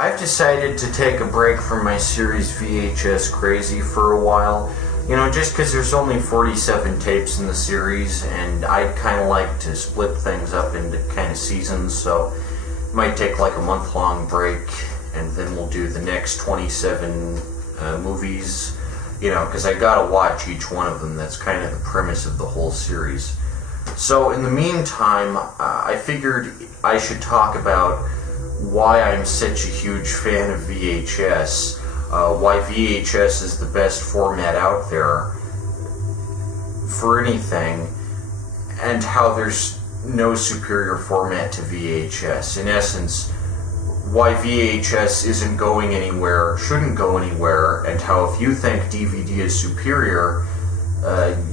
I've decided to take a break from my series VHS Crazy for a while. You know, just because there's only 47 tapes in the series, and I kind of like to split things up into kind of seasons, so it might take like a month-long break, and then we'll do the next 27 movies, you know, because I gotta watch each one of them. That's kind of the premise of the whole series. So in the meantime, I figured I should talk about why I'm such a huge fan of VHS, why VHS is the best format out there for anything, and how there's no superior format to VHS. In essence, why VHS isn't going anywhere, shouldn't go anywhere, and how if you think DVD is superior,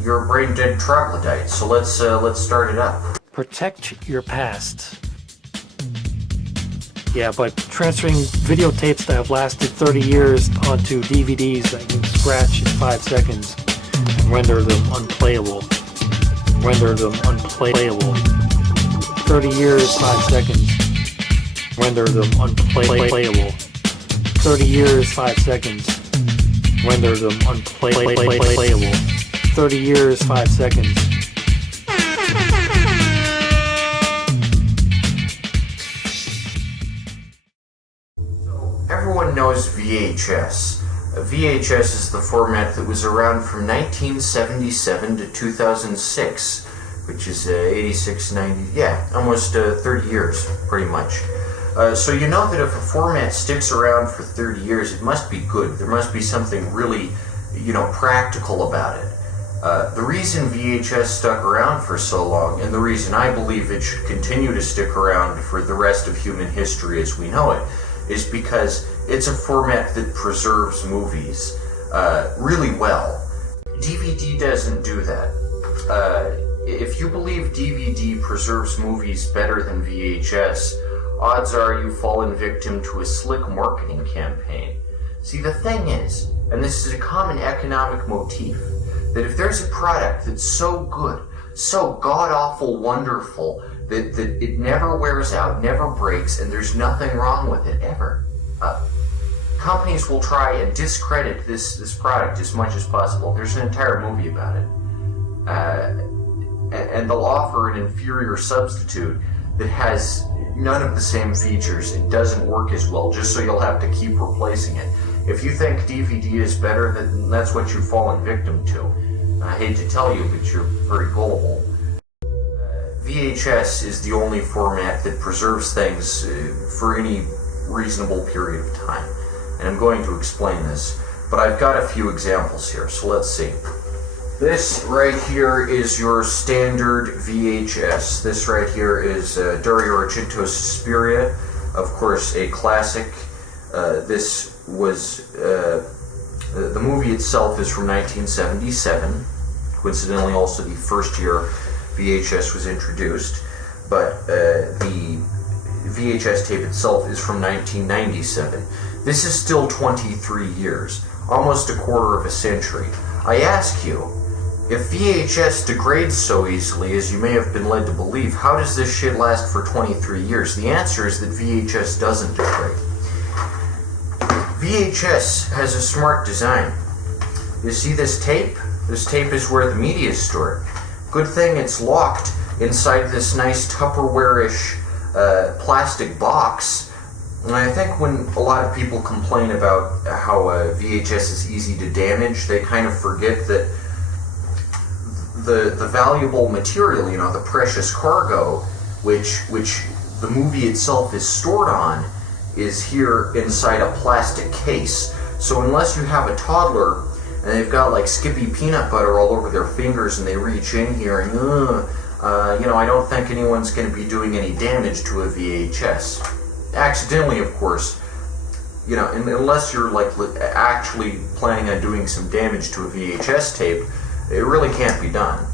you're a brain-dead troglodyte. So let's start it up. Protect your past. Yeah, by transferring videotapes that have lasted 30 years onto DVDs that you scratch in 5 seconds and render them unplayable. 30 years, 5 seconds. Render them unplayable. 30 years, 5 seconds. Render them unplayable. 30 years, 5 seconds. Everyone knows VHS. VHS is the format that was around from 1977 to 2006, which is 86, 90, yeah, almost 30 years, pretty much. So you know that if a format sticks around for 30 years, it must be good. There must be something really, you know, practical about it. The reason VHS stuck around for so long, and the reason I believe it should continue to stick around for the rest of human history as we know it, is because it's a format that preserves movies really well. DVD doesn't do that. If you believe DVD preserves movies better than VHS, odds are you've fallen victim to a slick marketing campaign. See, the thing is, and this is a common economic motif, that if there's a product that's so good, so god-awful wonderful, that it never wears out, never breaks, and there's nothing wrong with it, ever. Companies will try and discredit this product as much as possible. There's an entire movie about it. And they'll offer an inferior substitute that has none of the same features. It doesn't work as well, just so you'll have to keep replacing it. If you think DVD is better, then that's what you've fallen victim to. I hate to tell you, but you're very gullible. VHS is the only format that preserves things for any reasonable period of time. And I'm going to explain this, but I've got a few examples here, so let's see. This right here is your standard VHS. This right here is Dario Argento's Suspiria, of course a classic. This was, the movie itself is from 1977, coincidentally also the first year VHS was introduced, but the VHS tape itself is from 1997. This is still 23 years, almost a quarter of a century. I ask you, if VHS degrades so easily as you may have been led to believe, how does this shit last for 23 years? The answer is that VHS doesn't degrade. VHS has a smart design. You see this tape? This tape is where the media is stored. Good thing it's locked inside this nice Tupperware-ish plastic box. And I think when a lot of people complain about how VHS is easy to damage, they kind of forget that the valuable material, you know, the precious cargo, which the movie itself is stored on, is here inside a plastic case. So unless you have a toddler and they've got like Skippy peanut butter all over their fingers and they reach in here and, you know, I don't think anyone's going to be doing any damage to a VHS. Accidentally, of course, you know, unless you're like actually planning on doing some damage to a VHS tape, it really can't be done.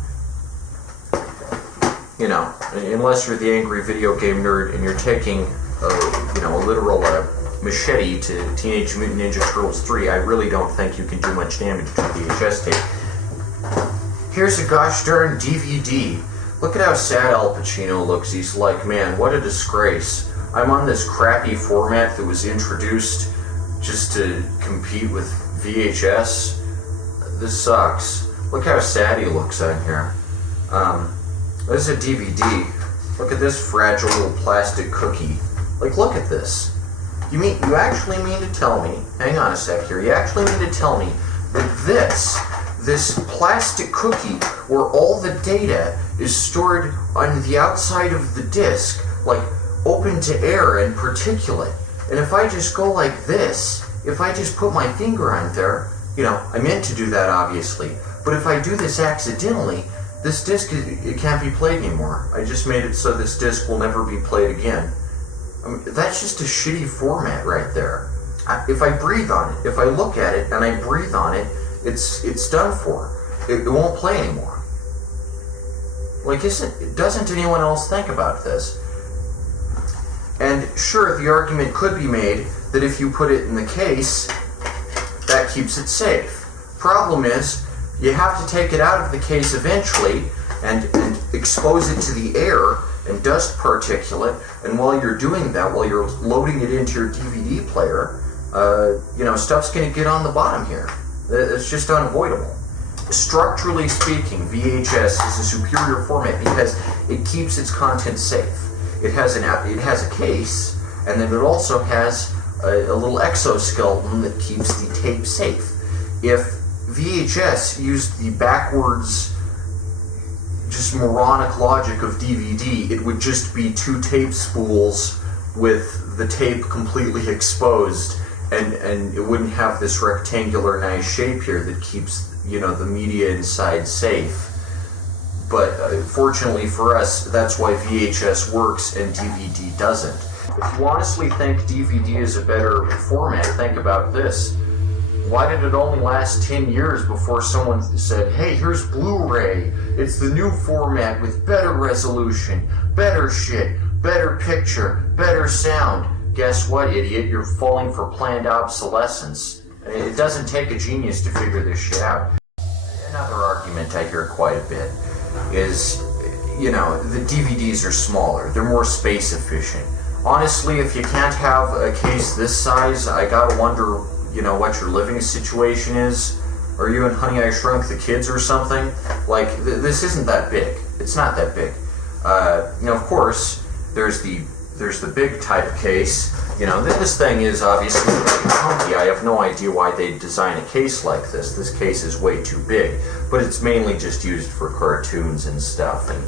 You know, unless you're the angry video game nerd and you're taking, you know, a literal machete to Teenage Mutant Ninja Turtles 3, I really don't think you can do much damage to a VHS tape. Here's a gosh darn DVD. Look at how sad Al Pacino looks. He's like, man, what a disgrace. I'm on this crappy format that was introduced just to compete with VHS. This sucks. Look how sad he looks on here. This is a DVD. Look at this fragile little plastic cookie. Like, look at this. You actually mean to tell me, hang on a sec here, you actually mean to tell me that this plastic cookie where all the data is stored on the outside of the disc, like open to air and particulate, and if I just go like this, if I just put my finger on there, I meant to do that obviously, but if I do this accidentally, this disc, it can't be played anymore. I just made it so this disc will never be played again. I mean, that's just a shitty format right there. If I breathe on it, if I look at it and I breathe on it, it's done for. It won't play anymore. Like, doesn't anyone else think about this? And sure, the argument could be made that if you put it in the case, that keeps it safe. Problem is, you have to take it out of the case eventually and expose it to the air and dust particulate, and while you're doing that, while you're loading it into your DVD player, stuff's going to get on the bottom here. It's just unavoidable. Structurally speaking, VHS is a superior format because it keeps its content safe. It has a case, and then it also has a little exoskeleton that kees the tape safe. If VHS used the backwards, just moronic logic of DVD, it would just be two tape spools with the tape completely exposed, and it wouldn't have this rectangular nice shape here that keeps the media inside safe. But fortunately for us, that's why VHS works and DVD doesn't. If you honestly think DVD is a better format, think about this. Why did it only last 10 years before someone said, hey, here's Blu-ray, it's the new format with better resolution, better shit, better picture, better sound. Guess what, idiot? You're falling for planned obsolescence. It doesn't take a genius to figure this shit out. Another argument I hear quite a bit is, the DVDs are smaller, they're more space efficient. Honestly, if you can't have a case this size, I gotta wonder what your living situation is. Are you in Honey, I Shrunk the Kids or something? Like, this isn't that big. It's not that big. Of course, there's the big type case. This thing is obviously funky. I have no idea why they design a case like this. This case is way too big, but it's mainly just used for cartoons and stuff, and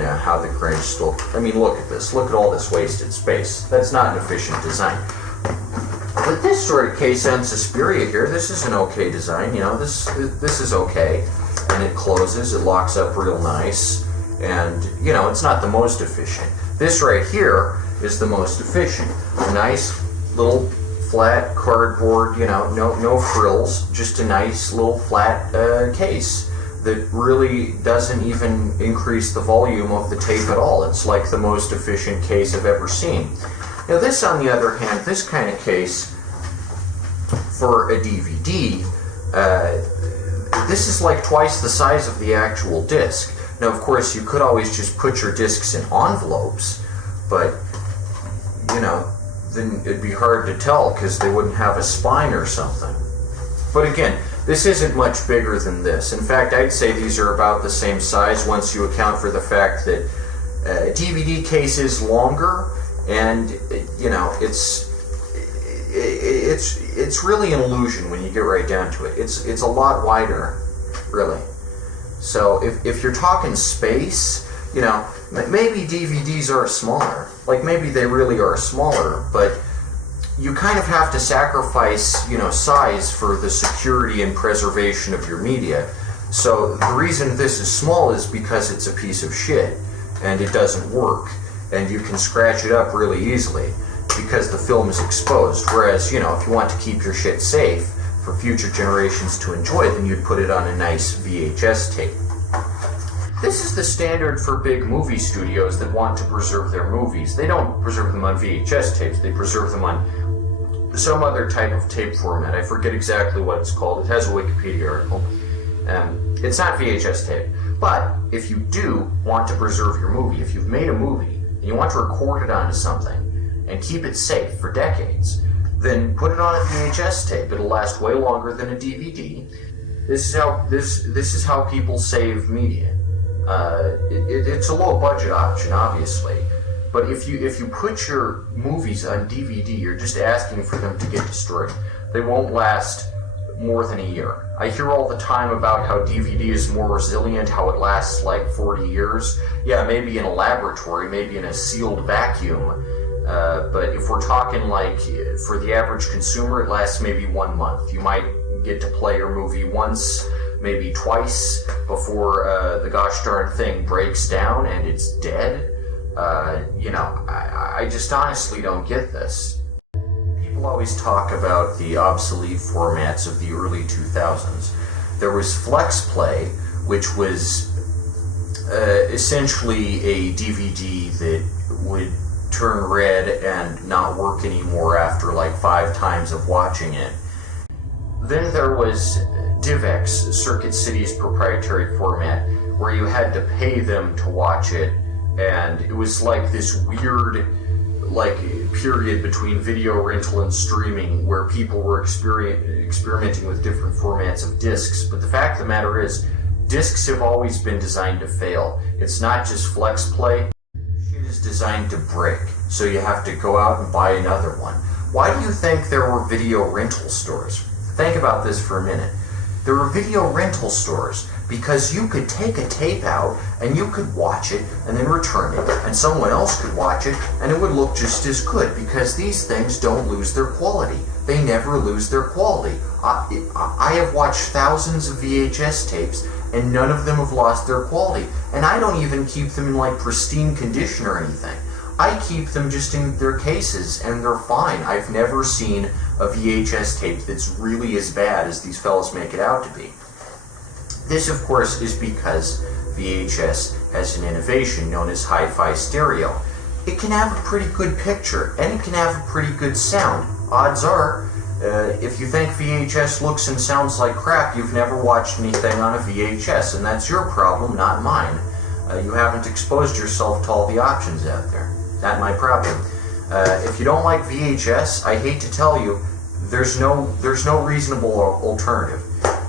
how the Grinch stole. I mean, look at this. Look at all this wasted space. That's not an efficient design. But this sort of case on Suspiria here, this is an okay design. This is okay, and it closes. It locks up real nice, and it's not the most efficient. This right here is the most efficient. A nice little flat cardboard, no frills, just a nice little flat case that really doesn't even increase the volume of the tape at all. It's like the most efficient case I've ever seen. Now this, on the other hand, this kind of case for a DVD, this is like twice the size of the actual disc. Now, of course, you could always just put your discs in envelopes, but then it'd be hard to tell because they wouldn't have a spine or something. But again, this isn't much bigger than this. In fact, I'd say these are about the same size once you account for the fact that a DVD case is longer, and it's really an illusion when you get right down to it. It's a lot wider, really. So if you're talking space, maybe DVDs are smaller. Like, maybe they really are smaller, but you kind of have to sacrifice, size for the security and preservation of your media. So the reason this is small is because it's a piece of shit, and it doesn't work, and you can scratch it up really easily because the film is exposed. Whereas, if you want to keep your shit safe for future generations to enjoy, then you'd put it on a nice VHS tape. This is the standard for big movie studios that want to preserve their movies. They don't preserve them on VHS tapes, they preserve them on some other type of tape format. I forget exactly what it's called. It has a Wikipedia article. It's not VHS tape. But if you do want to preserve your movie, if you've made a movie and you want to record it onto something, and keep it safe for decades, then put it on a VHS tape. It'll last way longer than a DVD. This is how people save media. It's a low budget option, obviously, but if you put your movies on DVD, you're just asking for them to get destroyed. They won't last more than a year. I hear all the time about how DVD is more resilient, how it lasts like 40 years. Yeah, maybe in a laboratory, maybe in a sealed vacuum. But if we're talking like for the average consumer, it lasts maybe 1 month. You might get to play your movie once, maybe twice, before the gosh darn thing breaks down and it's dead. I just honestly don't get this. People always talk about the obsolete formats of the early 2000s. There was Flex Play, which was essentially a DVD that would turn red and not work anymore after like 5 times of watching it. Then there was DivX, Circuit City's proprietary format, where you had to pay them to watch it, and it was like this weird period between video rental and streaming where people were experimenting with different formats of discs. But the fact of the matter is, discs have always been designed to fail. It's not just Flex Play. Shit is designed to break, so you have to go out and buy another one. Why do you think there were video rental stores? Think about this for a minute. There were video rental stores because you could take a tape out and you could watch it and then return it, and someone else could watch it and it would look just as good, because these things don't lose their quality. They never lose their quality. I have watched thousands of VHS tapes and none of them have lost their quality, and I don't even keep them in like pristine condition or anything. I keep them just in their cases and they're fine. I've never seen a VHS tape that's really as bad as these fellas make it out to be. This, of course, is because VHS has an innovation known as hi-fi stereo. It can have a pretty good picture and it can have a pretty good sound. Odds are, if you think VHS looks and sounds like crap, you've never watched anything on a VHS, and that's your problem, not mine. You haven't exposed yourself to all the options out there. Not my problem. If you don't like VHS, I hate to tell you, there's no reasonable alternative.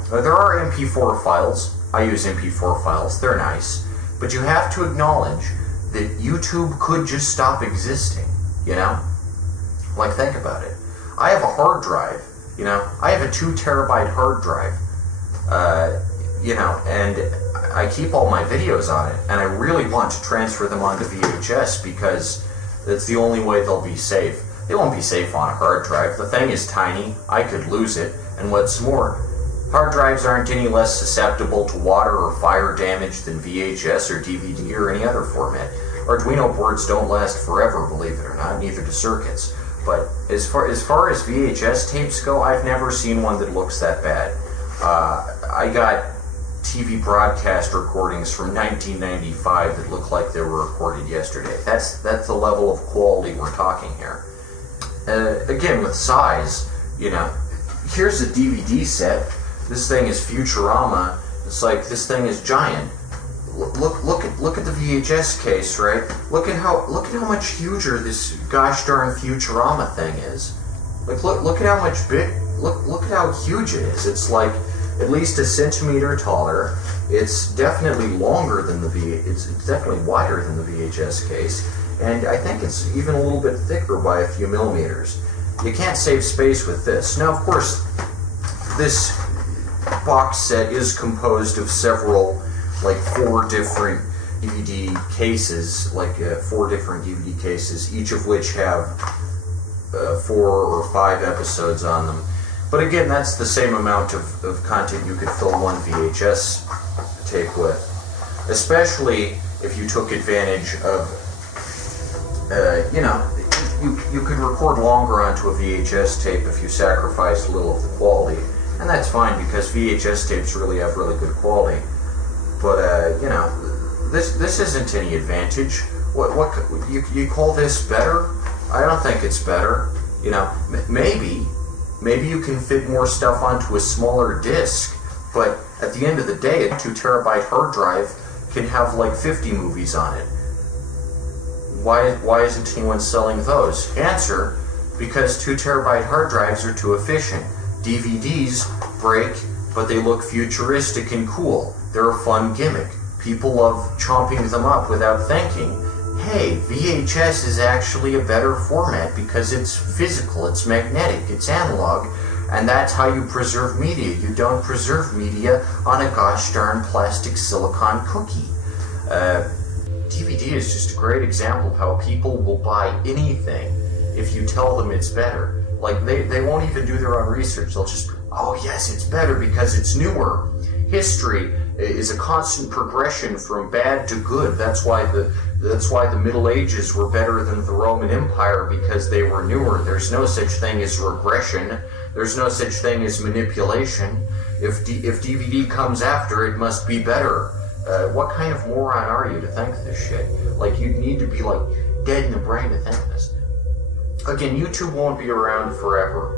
There are MP4 files. I use MP4 files. They're nice. But you have to acknowledge that YouTube could just stop existing, you know? Like, think about it. I have a hard drive, you know? I have a 2 terabyte hard drive, and I keep all my videos on it, and I really want to transfer them onto VHS because that's the only way they'll be safe. They won't be safe on a hard drive. The thing is tiny. I could lose it, and what's more, hard drives aren't any less susceptible to water or fire damage than VHS or DVD or any other format. Arduino boards don't last forever, believe it or not, neither do circuits. But as far as VHS tapes go, I've never seen one that looks that bad. I got TV broadcast recordings from 1995 that look like they were recorded yesterday. That's the level of quality we're talking here. Again, with size, you know, here's a DVD set. This thing is Futurama. It's like, this thing is giant. Look at the VHS case, right? Look at how much huger this gosh darn Futurama thing is. Like, look at how much big. Look at how huge it is. It's like at least a centimeter taller. It's definitely longer than it's definitely wider than the VHS case, and I think it's even a little bit thicker by a few millimeters. You can't save space with this. Now, of course, this box set is composed of several, like 4 different DVD cases, each of which have 4 or 5 episodes on them. But again, that's the same amount of content you could fill one VHS tape with, especially if you took advantage of, you could record longer onto a VHS tape if you sacrificed a little of the quality, and that's fine because VHS tapes really have really good quality. But this isn't any advantage. What you call this better? I don't think it's better. You know, maybe you can fit more stuff onto a smaller disc, but at the end of the day, a 2 terabyte hard drive can have like 50 movies on it. why isn't anyone selling those? Answer, because 2 terabyte hard drives are too efficient. DVDs break, but they look futuristic and cool. They're a fun gimmick. People love chomping them up without thinking. Hey, VHS is actually a better format because it's physical, it's magnetic, it's analog, and that's how you preserve media. You don't preserve media on a gosh darn plastic silicon cookie. DVD is just a great example of how people will buy anything if you tell them it's better. Like, they won't even do their own research. They'll just, oh yes, it's better because it's newer. History is a constant progression from bad to good. That's why the Middle Ages were better than the Roman Empire, because they were newer. There's no such thing as regression. There's no such thing as manipulation. If DVD comes after, it must be better. What kind of moron are you to think this shit? Like, you need to be like dead in the brain to think this. Again, YouTube won't be around forever.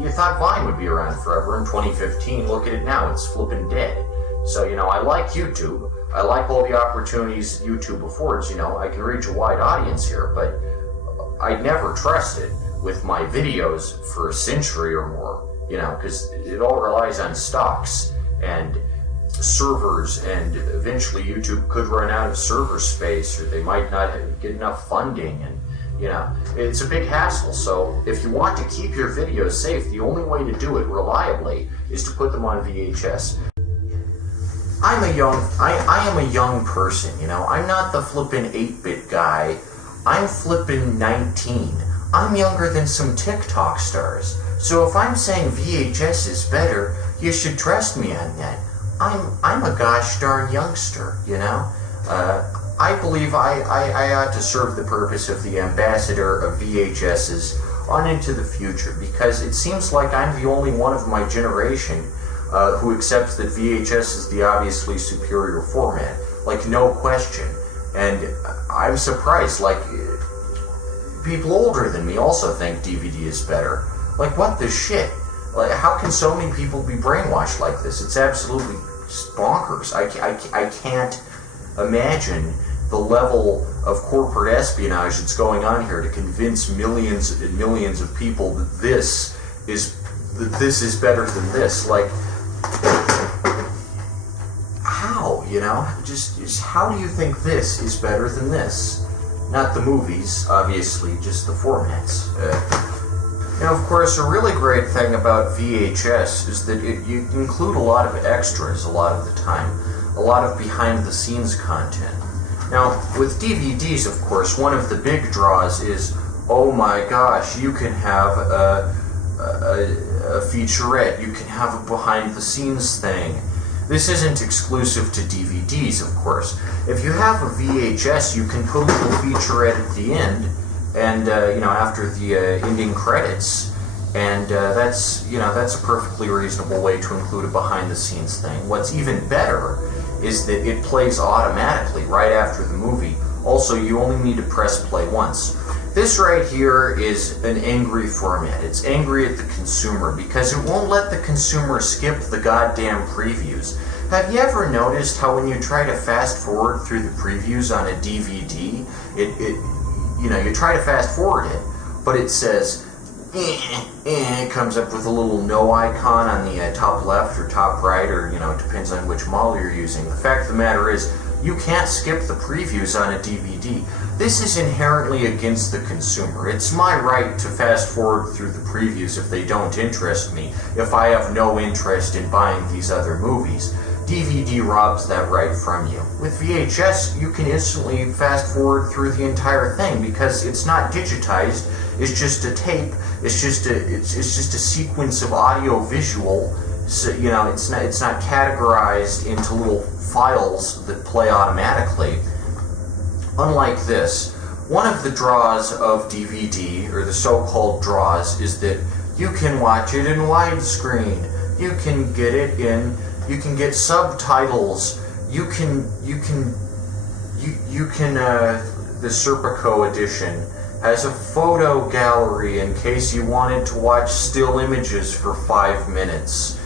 You thought Vine would be around forever in 2015. Look at it now, it's flipping dead. So, I like YouTube. I like all the opportunities YouTube affords. I can reach a wide audience here, but I'd never trust it with my videos for a century or more, because it all relies on stocks and servers, and eventually YouTube could run out of server space, or they might not get enough funding, and it's a big hassle. So if you want to keep your videos safe, the only way to do it reliably is to put them on VHS. I am a young person, I'm not the flippin' 8-bit guy. I'm flippin' 19. I'm younger than some TikTok stars. So if I'm saying VHS is better, you should trust me on that. I'm a gosh darn youngster, I believe I ought to serve the purpose of the ambassador of VHSs on into the future, because it seems like I'm the only one of my generation who accepts that VHS is the obviously superior format, like no question. And I'm surprised, like, people older than me also think DVD is better. Like, what the shit? Like, how can so many people be brainwashed like this? It's absolutely just bonkers. I can't imagine the level of corporate espionage that's going on here to convince millions and millions of people that this is better than this. Like, how? Just how do you think this is better than this? Not the movies, obviously, just the formats. Of course, a really great thing about VHS is that you include a lot of extras a lot of the time, a lot of behind-the-scenes content. Now, with DVDs, of course, one of the big draws is, oh my gosh, you can have a featurette, you can have a behind-the-scenes thing. This isn't exclusive to DVDs, of course. If you have a VHS, you can put a little featurette at the end, and after the ending credits, and that's a perfectly reasonable way to include a behind-the-scenes thing. What's even better is that it plays automatically right after the movie. Also, you only need to press play once. This right here is an angry format. It's angry at the consumer because it won't let the consumer skip the goddamn previews. Have you ever noticed how when you try to fast forward through the previews on a DVD, you try to fast forward it, but it says, it comes up with a little no icon on the top left or top right, or, it depends on which model you're using. The fact of the matter is, you can't skip the previews on a DVD. This is inherently against the consumer. It's my right to fast forward through the previews if they don't interest me, if I have no interest in buying these other movies. DVD robs that right from you. With VHS, you can instantly fast forward through the entire thing because it's not digitized. It's just a tape. It's just a sequence of audio visual. So, it's not categorized into little files that play automatically. Unlike this, one of the draws of DVD, or the so-called draws, is that you can watch it in widescreen. You can get subtitles. The Serpico edition has a photo gallery in case you wanted to watch still images for 5 minutes.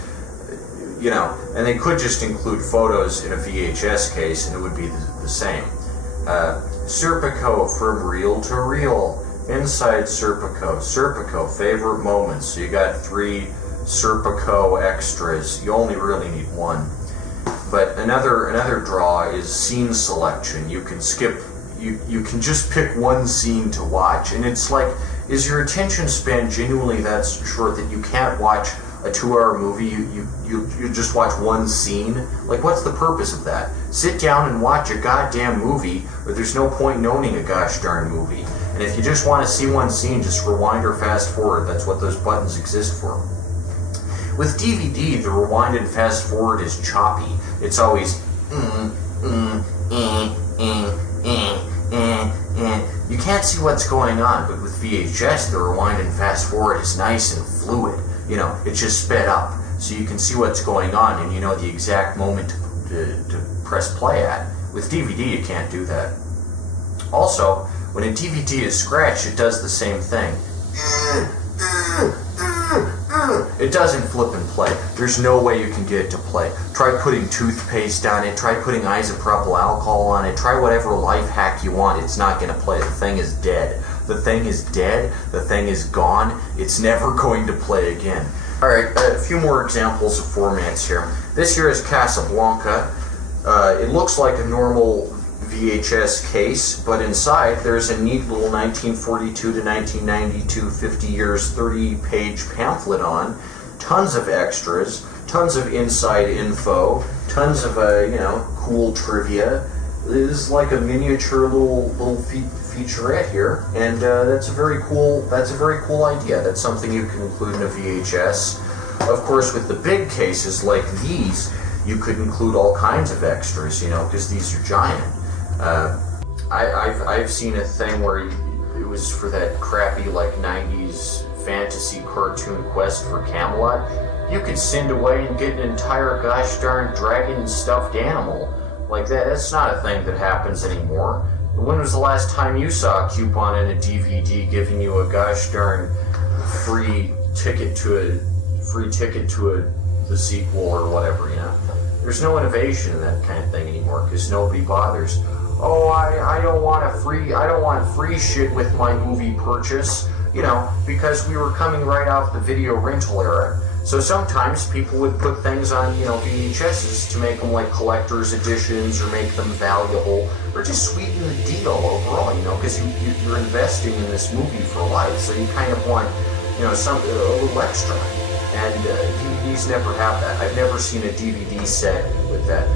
And they could just include photos in a VHS case and it would be the same. Serpico from Reel to Reel. Inside Serpico, favorite moments. So you got 3 Serpico extras. You only really need 1. But another draw is scene selection. You can skip. You can just pick 1 scene to watch, and it's like, is your attention span genuinely that short that you can't watch a 2-hour movie? You just watch 1 scene? Like, what's the purpose of that? Sit down and watch a goddamn movie, or there's no point in owning a gosh darn movie. And if you just want to see 1 scene, just rewind or fast forward. That's what those buttons exist for. With DVD, the rewind and fast forward is choppy. It's always you can't see what's going on. But with VHS, the rewind and fast forward is nice and fluid. You know, it's just sped up, so you can see what's going on, and you know the exact moment to press play at. With DVD, you can't do that. Also, when a DVD is scratched, it does the same thing. It doesn't flip and play. There's no way you can get it to play. Try putting toothpaste on it, try putting isopropyl alcohol on it, try whatever life hack you want, it's not going to play. The thing is dead. The thing is dead, the thing is gone, it's never going to play again. Alright, a few more examples of formats here. This here is Casablanca. It looks like a normal VHS case, but inside there's a neat little 1942 to 1992, 50 years, 30-page pamphlet on, tons of extras, tons of inside info, tons of cool trivia. It is like a miniature little featurette here, and that's a very cool idea. That's something you can include in a VHS. Of course, with the big cases like these, you could include all kinds of extras, because these are giant. I've seen a thing where it was for that crappy 90s fantasy cartoon Quest for Camelot. You could send away and get an entire gosh darn dragon stuffed animal like that. That's not a thing that happens anymore. When was the last time you saw a coupon in a DVD giving you a gosh darn free ticket to the sequel or whatever? There's no innovation in that kind of thing anymore because nobody bothers. Oh, I don't want free shit with my movie purchase, because we were coming right off the video rental era. So sometimes people would put things on, VHSs to make them like collector's editions or make them valuable or just sweeten the deal overall, because you're investing in this movie for life, so you kind of want, something a little extra. And DVDs never have that. I've never seen a DVD set with that.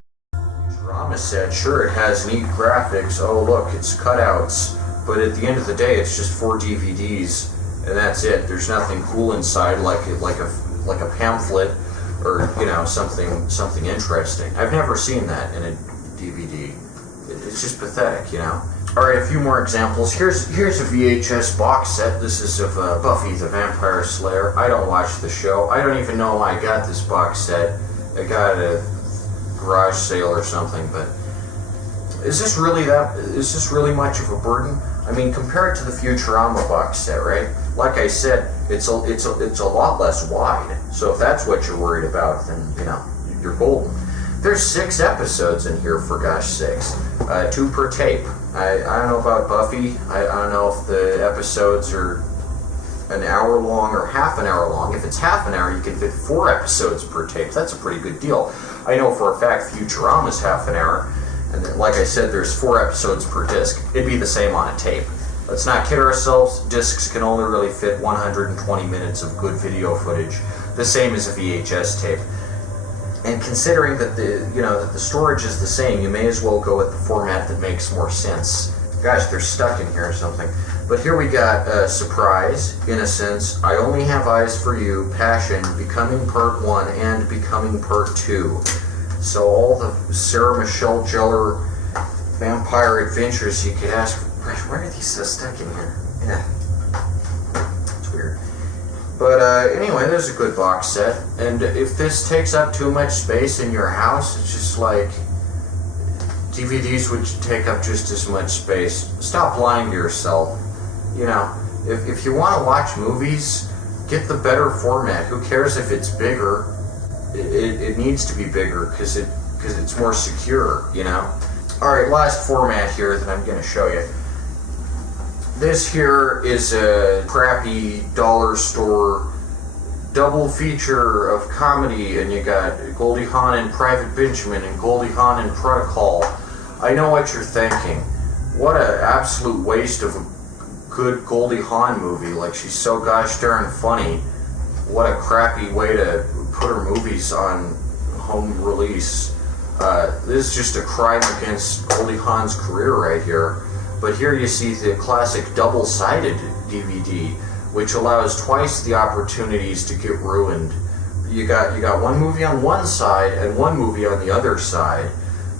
Drama set, sure, it has neat graphics. Oh, look, it's cutouts. But at the end of the day, it's just 4 DVDs, and that's it. There's nothing cool inside, like a pamphlet or something interesting. I've never seen that in a DVD. It's just pathetic, All right, a few more examples. Here's a VHS box set. This is of Buffy the Vampire Slayer. I don't watch the show. I don't even know I got this box set. I got it at a garage sale or something. But is this really much of a burden? I mean, compared to the Futurama box set, right? Like I said, it's a lot less wide. So if that's what you're worried about, then you're golden. There's 6 episodes in here, for gosh sakes. 2 per tape. I don't know about Buffy. I don't know if the episodes are an hour long or half an hour long. If it's half an hour, you can fit 4 episodes per tape. That's a pretty good deal. I know for a fact Futurama's half an hour. And then, like I said, there's 4 episodes per disc. It'd be the same on a tape. Let's not kid ourselves. Discs can only really fit 120 minutes of good video footage. The same as a VHS tape. And considering that the storage is the same, you may as well go with the format that makes more sense. Gosh, they're stuck in here or something. But here we got Surprise, Innocence, I Only Have Eyes for You, Passion, Becoming Part 1, and Becoming Part 2. So all the Sarah Michelle Gellar vampire adventures you could ask for. Why are these so stuck in here? Yeah. It's weird. But anyway, there's a good box set. And if this takes up too much space in your house, it's just like DVDs would take up just as much space. Stop lying to yourself. If you want to watch movies, get the better format. Who cares if it's bigger? It needs to be bigger because it's more secure, Alright, last format here that I'm going to show you. This here is a crappy dollar store double feature of comedy, and you got Goldie Hawn and Private Benjamin and Goldie Hawn and Protocol. I know what you're thinking. What an absolute waste of a good Goldie Hawn movie. Like, she's so gosh darn funny. What a crappy way to put her movies on home release. This is just a crime against Goldie Hawn's career right here. But here you see the classic double-sided DVD, which allows twice the opportunities to get ruined. You got one movie on one side and one movie on the other side.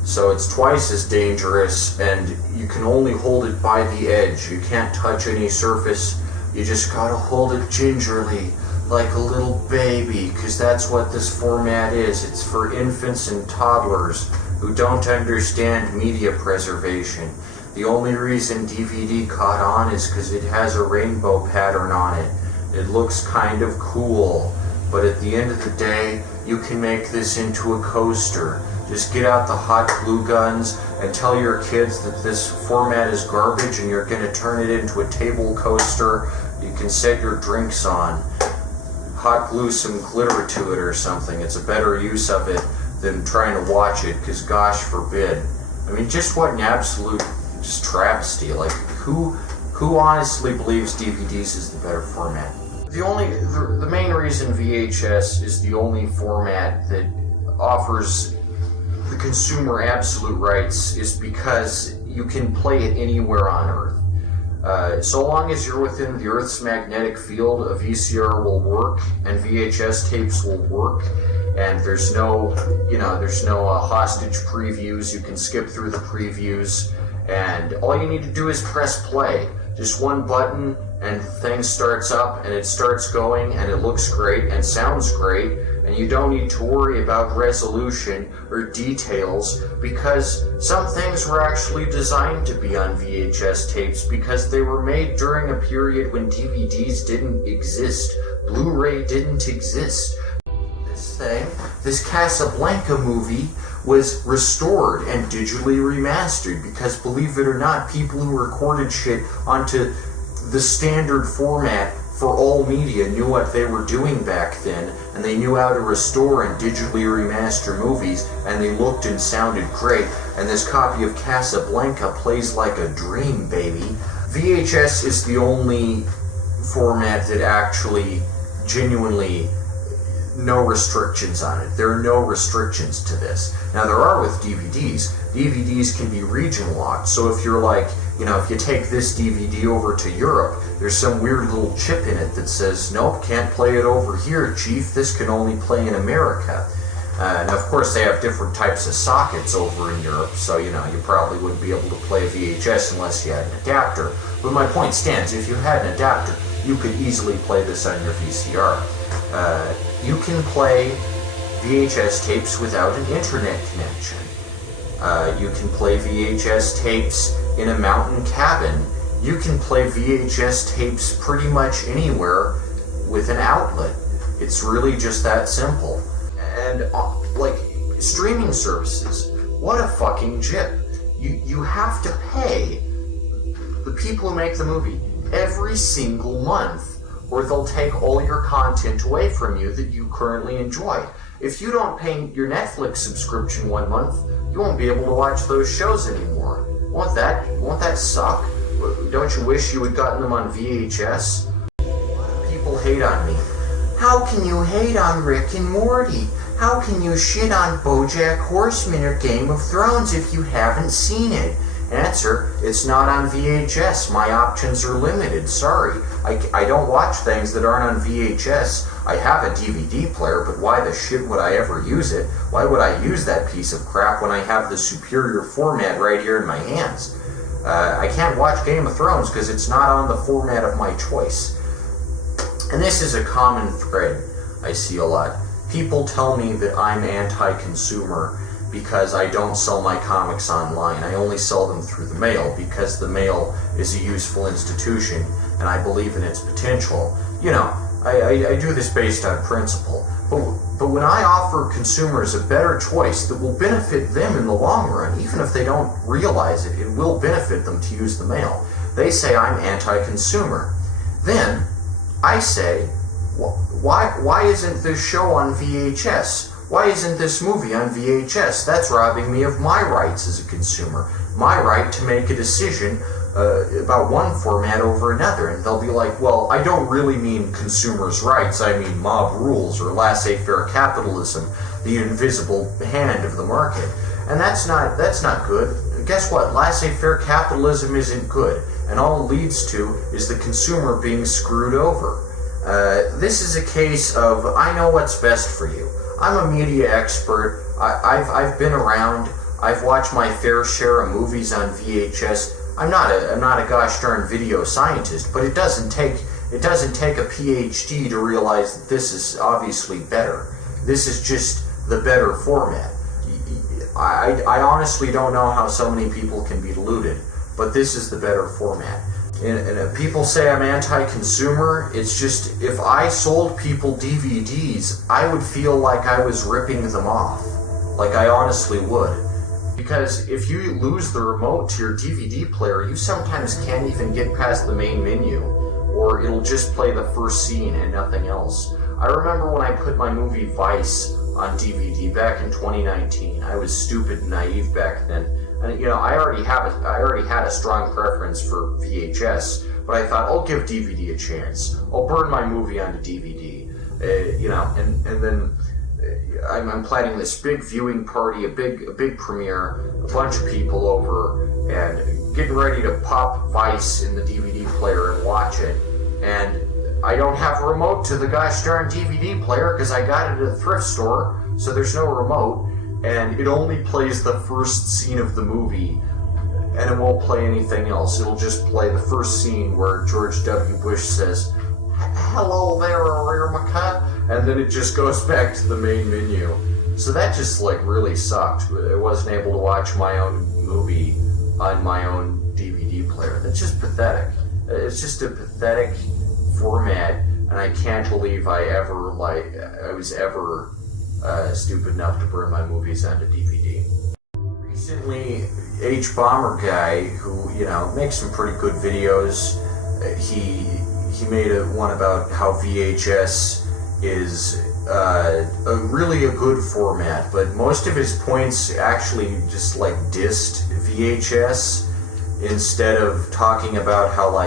So it's twice as dangerous, and you can only hold it by the edge. You can't touch any surface. You just gotta hold it gingerly, like a little baby, because that's what this format is. It's for infants and toddlers who don't understand media preservation. The only reason DVD caught on is because it has a rainbow pattern on it. It looks kind of cool, but at the end of the day, you can make this into a coaster. Just get out the hot glue guns and tell your kids that this format is garbage and you're going to turn it into a table coaster you can set your drinks on. Hot glue some glitter to it or something. It's a better use of it than trying to watch it, because gosh forbid. I mean, just what an absolute just travesty. Like, who honestly believes DVDs is the better format? The main reason VHS is the only format that offers the consumer absolute rights is because you can play it anywhere on Earth. So long as you're within the Earth's magnetic field, a VCR will work and VHS tapes will work, and there's no hostage previews. You can skip through the previews, and all you need to do is press play. Just one button and the thing starts up and it starts going and it looks great and sounds great, and you don't need to worry about resolution or details, because some things were actually designed to be on VHS tapes because they were made during a period when DVDs didn't exist. Blu-ray didn't exist. This Casablanca movie was restored and digitally remastered because, believe it or not, people who recorded shit onto the standard format for all media knew what they were doing back then, and they knew how to restore and digitally remaster movies, and they looked and sounded great, and this copy of Casablanca plays like a dream, baby. VHS is the only format that actually genuinely no restrictions on it. There are no restrictions to this. Now, there are with DVDs. DVDs can be region locked, so if you're like, if you take this DVD over to Europe, there's some weird little chip in it that says, nope, can't play it over here, chief, this can only play in America. And of course they have different types of sockets over in Europe, so you probably wouldn't be able to play VHS unless you had an adapter. But my point stands, if you had an adapter, you could easily play this on your VCR. You can play VHS tapes without an internet connection. You can play VHS tapes in a mountain cabin. You can play VHS tapes pretty much anywhere with an outlet. It's really just that simple. And like streaming services, what a fucking jip. You have to pay the people who make the movie every single month, or they'll take all your content away from you that you currently enjoy. If you don't pay your Netflix subscription one month, you won't be able to watch those shows anymore. Won't that suck? Don't you wish you had gotten them on VHS? People hate on me. How can you hate on Rick and Morty? How can you shit on BoJack Horseman or Game of Thrones if you haven't seen it? Answer, it's not on VHS. My options are limited. Sorry. I don't watch things that aren't on VHS. I have a DVD player, but why the shit would I ever use it? Why would I use that piece of crap when I have the superior format right here in my hands? I can't watch Game of Thrones because it's not on the format of my choice. And this is a common thread I see a lot. People tell me that I'm anti-consumer because I don't sell my comics online. I only sell them through the mail because the mail is a useful institution and I believe in its potential. I do this based on principle. But when I offer consumers a better choice that will benefit them in the long run, even if they don't realize it, it will benefit them to use the mail. They say I'm anti-consumer. Then I say, why isn't this show on VHS? Why isn't this movie on VHS? That's robbing me of my rights as a consumer. My right to make a decision about one format over another. And they'll be like, well, I don't really mean consumers' rights. I mean mob rules or laissez-faire capitalism, the invisible hand of the market. And that's not good. Guess what? Laissez-faire capitalism isn't good. And all it leads to is the consumer being screwed over. This is a case of, I know what's best for you. I'm a media expert. I've been around. I've watched my fair share of movies on VHS. I'm not a gosh darn video scientist, but it doesn't take a PhD to realize that this is obviously better. This is just the better format. I honestly don't know how so many people can be deluded, but this is the better format. And people say I'm anti-consumer. It's just, if I sold people DVDs, I would feel like I was ripping them off. Like I honestly would. Because if you lose the remote to your DVD player, you sometimes can't even get past the main menu, or it'll just play the first scene and nothing else. I remember when I put my movie Vice on DVD back in 2019. I was stupid and naive back then. And I already had a strong preference for VHS, but I thought I'll give DVD a chance. I'll burn my movie onto DVD, and then I'm planning this big viewing party, a big premiere, a bunch of people over, and getting ready to pop Vice in the DVD player and watch it. And I don't have a remote to the gosh darn DVD player because I got it at a thrift store, so there's no remote. And it only plays the first scene of the movie, and it won't play anything else. It'll just play the first scene where George W. Bush says, "Hello there, America," and then it just goes back to the main menu. So that just really sucked. I wasn't able to watch my own movie on my own DVD player. That's just pathetic. It's just a pathetic format, and I can't believe I was ever stupid enough to burn my movies onto DVD. Recently, H Bomber guy, who makes some pretty good videos, he made one about how VHS is really a good format, but most of his points actually just dissed VHS instead of talking about how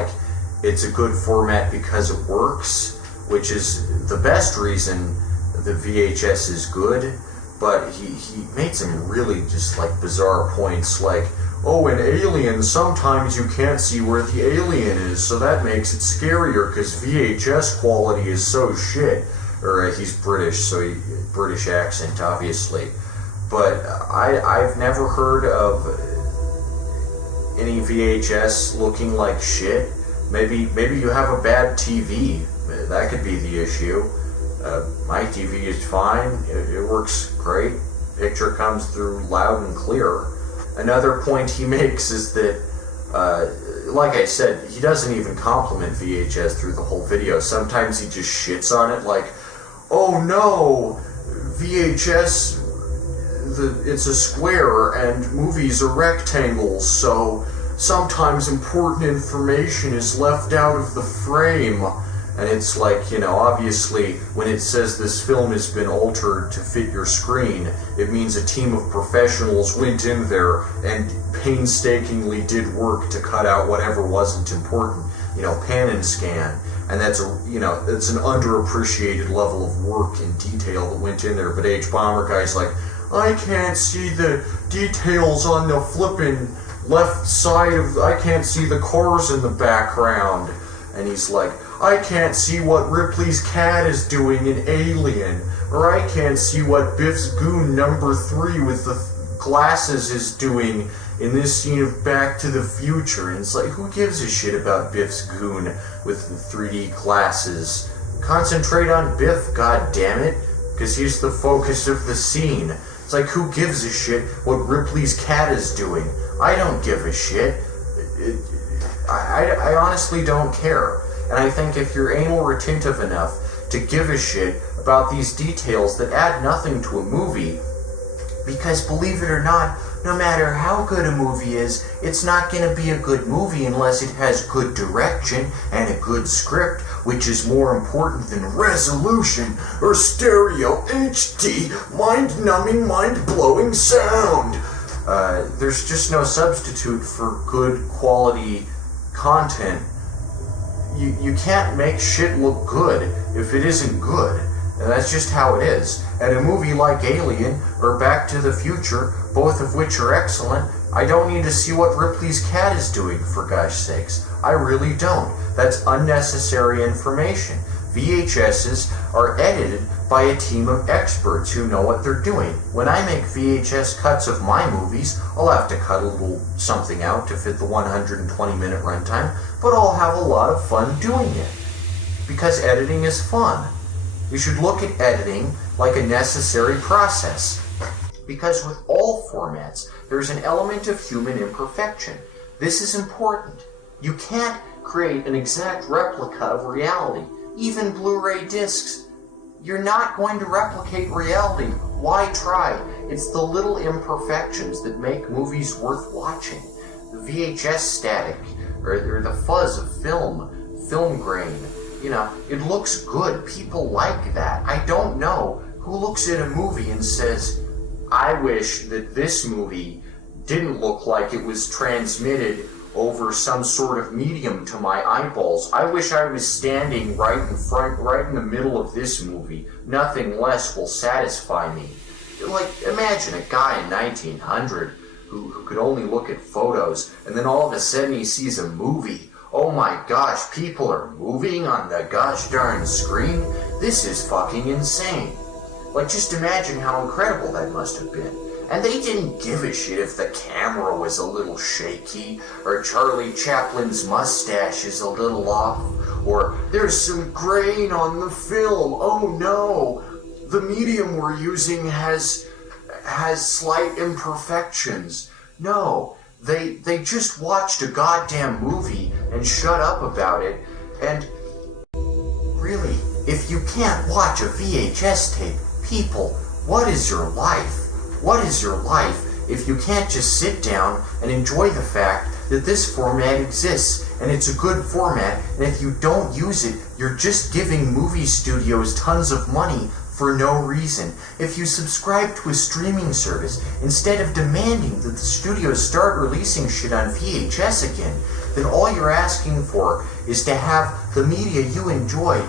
it's a good format because it works, which is the best reason the VHS is good. But he made some really just bizarre points, oh, in Alien sometimes you can't see where the alien is, so that makes it scarier because VHS quality is so shit. Or he's British, so British accent obviously. But I've never heard of any VHS looking like shit. Maybe you have a bad TV. That could be the issue. My TV is fine. It works great. Picture comes through loud and clear. Another point he makes is that, like I said, he doesn't even compliment VHS through the whole video. Sometimes he just shits on it, oh no, VHS, it's a square and movies are rectangles, so sometimes important information is left out of the frame. And it's obviously, when it says this film has been altered to fit your screen, it means a team of professionals went in there and painstakingly did work to cut out whatever wasn't important. Pan and scan. And that's it's an underappreciated level of work and detail that went in there. But H Bomber guy's I can't see the details on the flippin' left side I can't see the cars in the background. And he's I can't see what Ripley's cat is doing in Alien, or I can't see what Biff's goon number 3 with the glasses is doing in this scene of Back to the Future. And it's who gives a shit about Biff's goon with the 3D glasses? Concentrate on Biff, goddammit, because he's the focus of the scene. It's who gives a shit what Ripley's cat is doing? I don't give a shit. I honestly don't care. And I think if you're anal retentive enough to give a shit about these details that add nothing to a movie, because believe it or not, no matter how good a movie is, it's not going to be a good movie unless it has good direction and a good script, which is more important than resolution or stereo HD, mind-numbing, mind-blowing sound. There's just no substitute for good quality content. You can't make shit look good if it isn't good. And that's just how it is. And a movie like Alien or Back to the Future, both of which are excellent, I don't need to see what Ripley's cat is doing, for gosh sakes. I really don't. That's unnecessary information. VHSs are edited by a team of experts who know what they're doing. When I make VHS cuts of my movies, I'll have to cut a little something out to fit the 120-minute runtime, but I'll have a lot of fun doing it. Because editing is fun. You should look at editing like a necessary process. Because with all formats, there's an element of human imperfection. This is important. You can't create an exact replica of reality. Even Blu-ray discs. You're not going to replicate reality. Why try? It's the little imperfections that make movies worth watching. The VHS static, or the fuzz of film grain. You know, it looks good. People like that. I don't know who looks at a movie and says, I wish that this movie didn't look like it was transmitted over some sort of medium to my eyeballs. I wish I was standing right in front, right in the middle of this movie. Nothing less will satisfy me. Like, imagine a guy in 1900 who could only look at photos, and then all of a sudden he sees a movie. Oh my gosh, people are moving on the gosh darn screen? This is fucking insane. Like, just imagine how incredible that must have been. And they didn't give a shit if the camera was a little shaky, or Charlie Chaplin's mustache is a little off, or there's some grain on the film. Oh no, the medium we're using has slight imperfections. No, they just watched a goddamn movie and shut up about it. And really, if you can't watch a VHS tape, people, what is your life? What is your life if you can't just sit down and enjoy the fact that this format exists and it's a good format, and if you don't use it, you're just giving movie studios tons of money for no reason. If you subscribe to a streaming service, instead of demanding that the studios start releasing shit on VHS again, then all you're asking for is to have the media you enjoy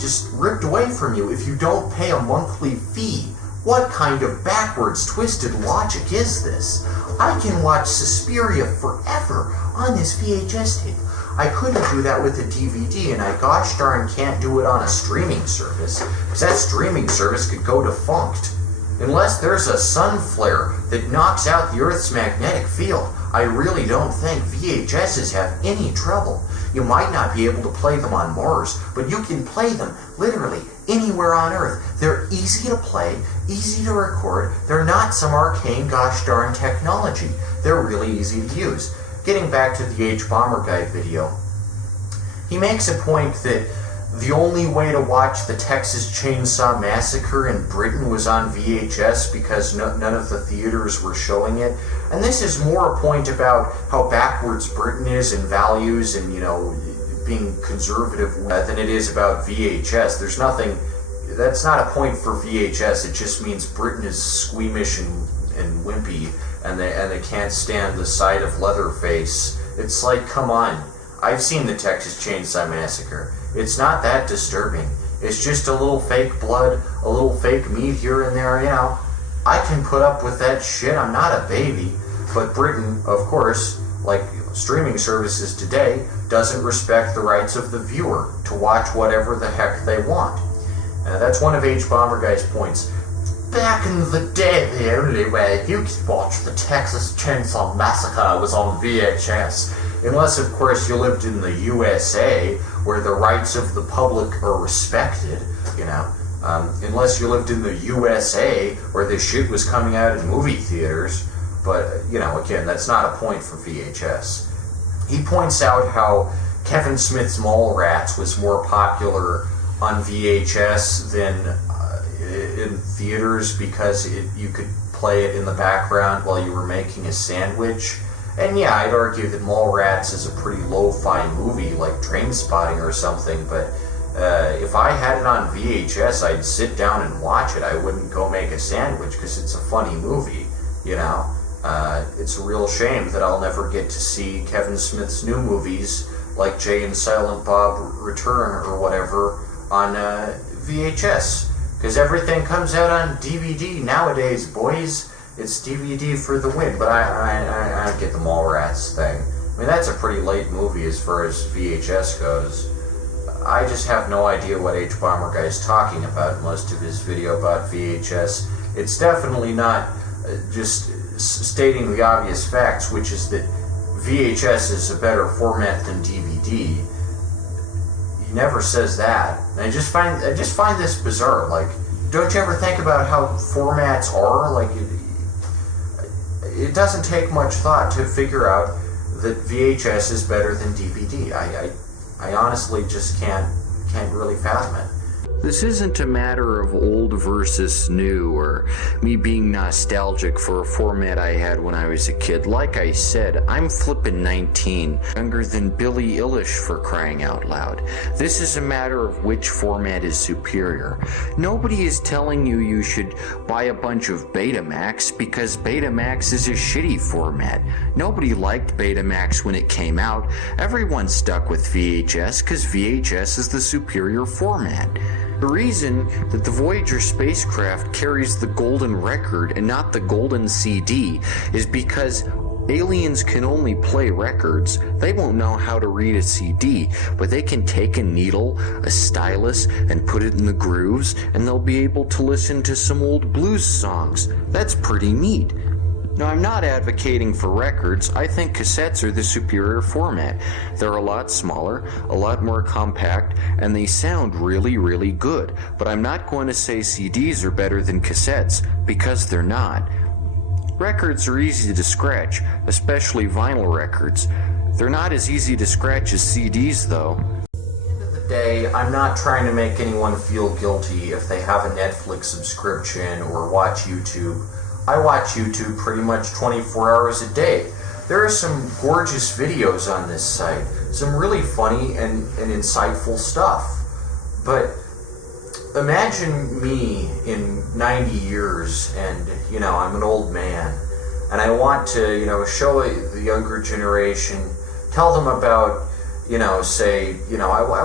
just ripped away from you if you don't pay a monthly fee. What kind of backwards, twisted logic is this? I can watch Suspiria forever on this VHS tape. I couldn't do that with a DVD, and I gosh darn can't do it on a streaming service, because that streaming service could go defunct. Unless there's a sun flare that knocks out the Earth's magnetic field, I really don't think VHSs have any trouble. You might not be able to play them on Mars, but you can play them literally anywhere on Earth. They're easy to play, easy to record. They're not some arcane gosh darn technology. They're really easy to use. Getting back to the H-Bomber Guy video, he makes a point that the only way to watch the Texas Chainsaw Massacre in Britain was on VHS because none of the theaters were showing it. And this is more a point about how backwards Britain is in values and, you know, being conservative than it is about VHS. There's nothing, that's not a point for VHS. It just means Britain is squeamish and wimpy, and they can't stand the sight of Leatherface. It's like, come on. I've seen the Texas Chainsaw Massacre. It's not that disturbing. It's just a little fake blood, a little fake meat here and there, you know. I can put up with that shit. I'm not a baby. But Britain, of course, like streaming services today, doesn't respect the rights of the viewer to watch whatever the heck they want. That's one of H-Bomber Guy's points. Back in the day, the only way you could watch the Texas Chainsaw Massacre was on VHS. Unless, of course, you lived in the USA, where the rights of the public are respected, you know. Unless you lived in the USA, where this shit was coming out in movie theaters. But, you know, again, that's not a point for VHS. He points out how Kevin Smith's Mallrats was more popular on VHS than in theaters because you could play it in the background while you were making a sandwich. And yeah, I'd argue that Mallrats is a pretty lo-fi movie, like Trainspotting or something, but if I had it on VHS, I'd sit down and watch it. I wouldn't go make a sandwich because it's a funny movie, you know? It's a real shame that I'll never get to see Kevin Smith's new movies, like Jay and Silent Bob Return or whatever, on VHS. Because everything comes out on DVD nowadays, boys. It's DVD for the win. But I get the Mallrats thing. I mean, that's a pretty late movie as far as VHS goes. I just have no idea what H. Bomber Guy is talking about in most of his video about VHS. It's definitely not just stating the obvious facts, which is that VHS is a better format than DVD. He never says that. And I just find this bizarre. Like, don't you ever think about how formats are? Like, it doesn't take much thought to figure out that VHS is better than DVD. I honestly just can't really fathom it. This isn't a matter of old versus new, or me being nostalgic for a format I had when I was a kid. Like I said, I'm flippin' 19, younger than Billie Eilish, for crying out loud. This is a matter of which format is superior. Nobody is telling you you should buy a bunch of Betamax, because Betamax is a shitty format. Nobody liked Betamax when it came out. Everyone stuck with VHS because VHS is the superior format. The reason that the Voyager spacecraft carries the golden record and not the golden CD is because aliens can only play records. They won't know how to read a CD, but they can take a needle, a stylus, and put it in the grooves, and they'll be able to listen to some old blues songs. That's pretty neat. Now, I'm not advocating for records. I think cassettes are the superior format. They're a lot smaller, a lot more compact, and they sound really, really good. But I'm not going to say CDs are better than cassettes, because they're not. Records are easy to scratch, especially vinyl records. They're not as easy to scratch as CDs, though. At the end of the day, I'm not trying to make anyone feel guilty if they have a Netflix subscription or watch YouTube. I watch YouTube pretty much 24 hours a day. There are some gorgeous videos on this site, some really funny and insightful stuff. But imagine me in 90 years and, I'm an old man, and I want to, show the younger generation, tell them about, I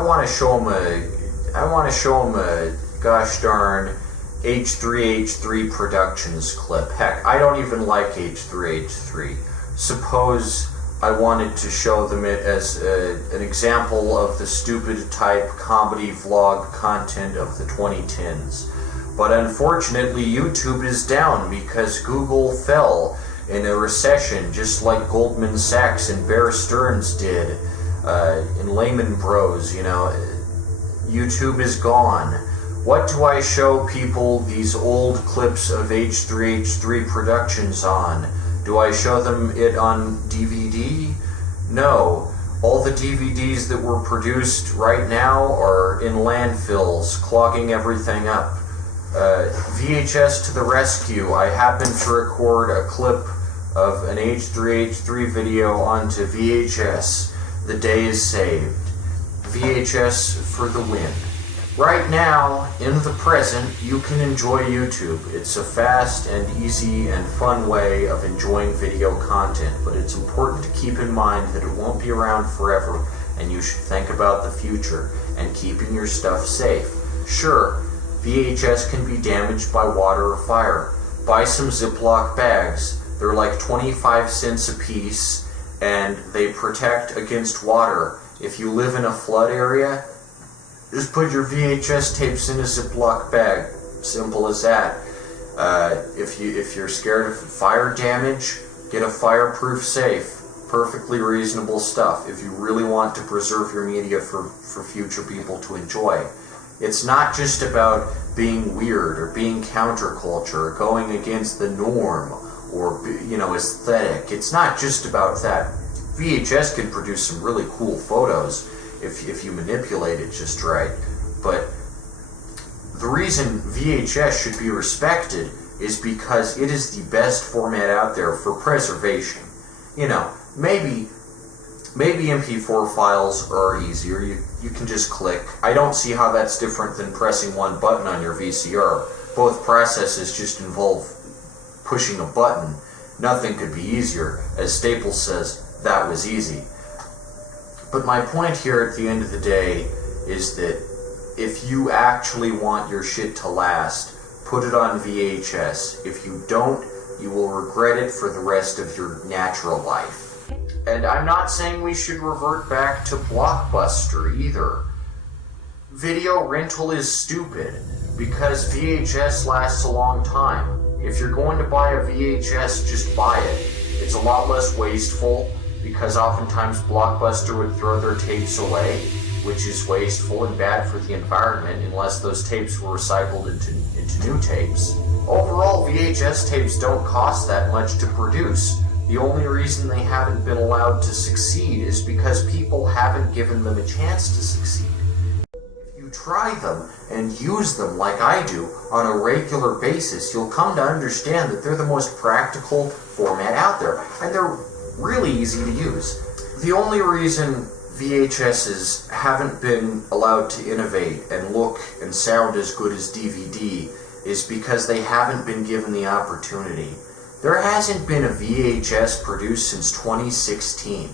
want to show them a gosh darn H3H3 Productions clip. Heck, I don't even like H3H3. Suppose I wanted to show them it as an example of the stupid type comedy vlog content of the 2010s. But unfortunately, YouTube is down because Google fell in a recession, just like Goldman Sachs and Bear Stearns did in Lehman Bros. YouTube is gone. What do I show people these old clips of H3H3 Productions on? Do I show them it on DVD? No. All the DVDs that were produced right now are in landfills, clogging everything up. VHS to the rescue. I happened to record a clip of an H3H3 video onto VHS. The day is saved. VHS for the win. Right now, in the present, you can enjoy YouTube. It's a fast and easy and fun way of enjoying video content, but it's important to keep in mind that it won't be around forever, and you should think about the future and keeping your stuff safe. Sure, VHS can be damaged by water or fire. Buy some Ziploc bags. They're like 25 cents a piece, and they protect against water. If you live in a flood area, just put your VHS tapes in a Ziploc bag. Simple as that. If you're scared of fire damage, get a fireproof safe. Perfectly reasonable stuff if you really want to preserve your media for future people to enjoy. It's not just about being weird or being counterculture or going against the norm or aesthetic. It's not just about that. VHS can produce some really cool photos. if you manipulate it just right. But the reason VHS should be respected is because it is the best format out there for preservation. You know, maybe MP4 files are easier. You can just click. I don't see how that's different than pressing one button on your VCR. Both processes just involve pushing a button. Nothing could be easier. As Staples says, that was easy. But my point here at the end of the day is that if you actually want your shit to last, put it on VHS. If you don't, you will regret it for the rest of your natural life. And I'm not saying we should revert back to Blockbuster either. Video rental is stupid because VHS lasts a long time. If you're going to buy a VHS, just buy it. It's a lot less wasteful because oftentimes Blockbuster would throw their tapes away, which is wasteful and bad for the environment unless those tapes were recycled into new tapes. Overall, VHS tapes don't cost that much to produce. The only reason they haven't been allowed to succeed is because people haven't given them a chance to succeed. If you try them and use them like I do on a regular basis, you'll come to understand that they're the most practical format out there, and they're really easy to use. The only reason VHSs haven't been allowed to innovate and look and sound as good as DVD is because they haven't been given the opportunity. There hasn't been a VHS produced since 2016.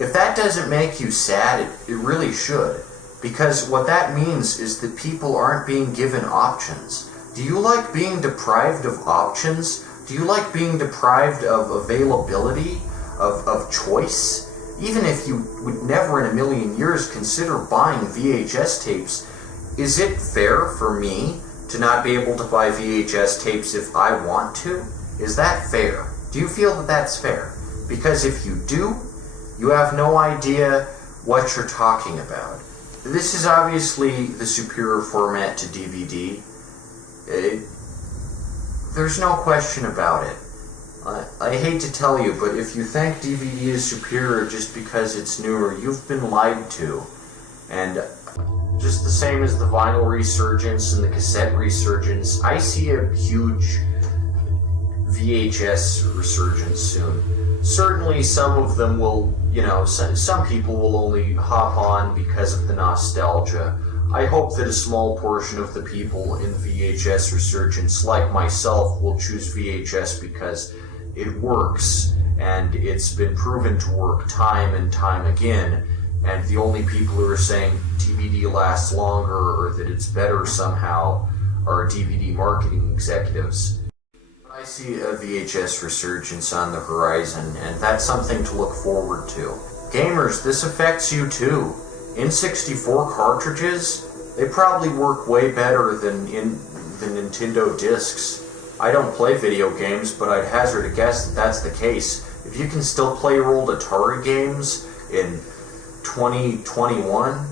If that doesn't make you sad, it really should. Because what that means is that people aren't being given options. Do you like being deprived of options? Do you like being deprived of availability, of choice? Even if you would never in a million years consider buying VHS tapes, is it fair for me to not be able to buy VHS tapes if I want to? Is that fair? Do you feel that that's fair? Because if you do, you have no idea what you're talking about. This is obviously the superior format to DVD. There's no question about it. I hate to tell you, but if you think DVD is superior just because it's newer, you've been lied to. And just the same as the vinyl resurgence and the cassette resurgence, I see a huge VHS resurgence soon. Certainly some of them will, some people will only hop on because of the nostalgia. I hope that a small portion of the people in VHS resurgence, like myself, will choose VHS because it works, and it's been proven to work time and time again, and the only people who are saying DVD lasts longer or that it's better somehow are DVD marketing executives. I see a VHS resurgence on the horizon, and that's something to look forward to. Gamers, this affects you too. N64 cartridges, they probably work way better than Nintendo discs. I don't play video games, but I'd hazard a guess that that's the case. If you can still play your old Atari games in 2021,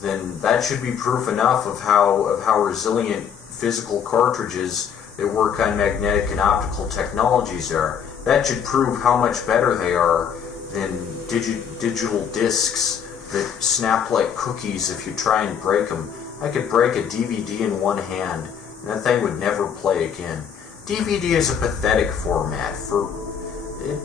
then that should be proof enough of how resilient physical cartridges that work on magnetic and optical technologies are. That should prove how much better they are than digital discs that snap like cookies if you try and break them. I could break a DVD in one hand, and that thing would never play again. DVD is a pathetic format for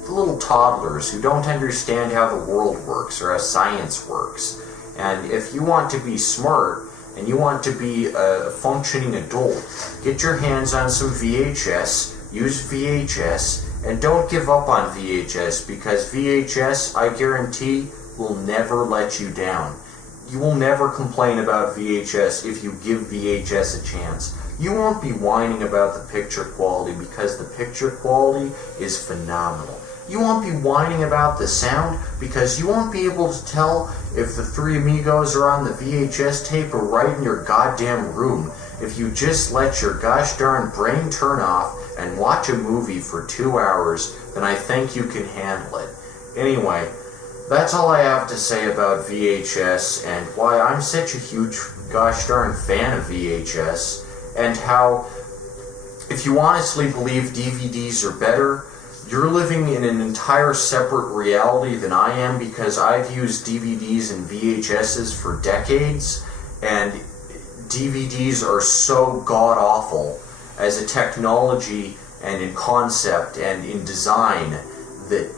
little toddlers who don't understand how the world works or how science works. And if you want to be smart and you want to be a functioning adult, get your hands on some VHS, use VHS, and don't give up on VHS, because VHS, I guarantee, will never let you down. You will never complain about VHS if you give VHS a chance. You won't be whining about the picture quality because the picture quality is phenomenal. You won't be whining about the sound because you won't be able to tell if the Three Amigos are on the VHS tape or right in your goddamn room. If you just let your gosh darn brain turn off and watch a movie for 2 hours, then I think you can handle it. Anyway, that's all I have to say about VHS and why I'm such a huge gosh darn fan of VHS, and how if you honestly believe DVDs are better, You're living in an entire separate reality than I am, because I've used DVDs and VHSs for decades, and DVDs are so god-awful as a technology and in concept and in design that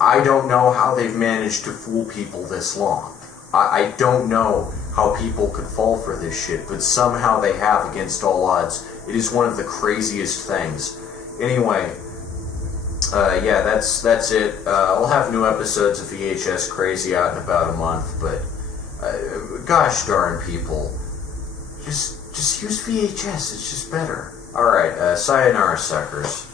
I don't know how they've managed to fool people this long. I don't know how people could fall for this shit, but somehow they have against all odds. It is one of the craziest things. Anyway, yeah, that's it. I'll have new episodes of VHS Crazy out in about a month, but gosh darn people, just use VHS. It's just better. All right, sayonara, suckers.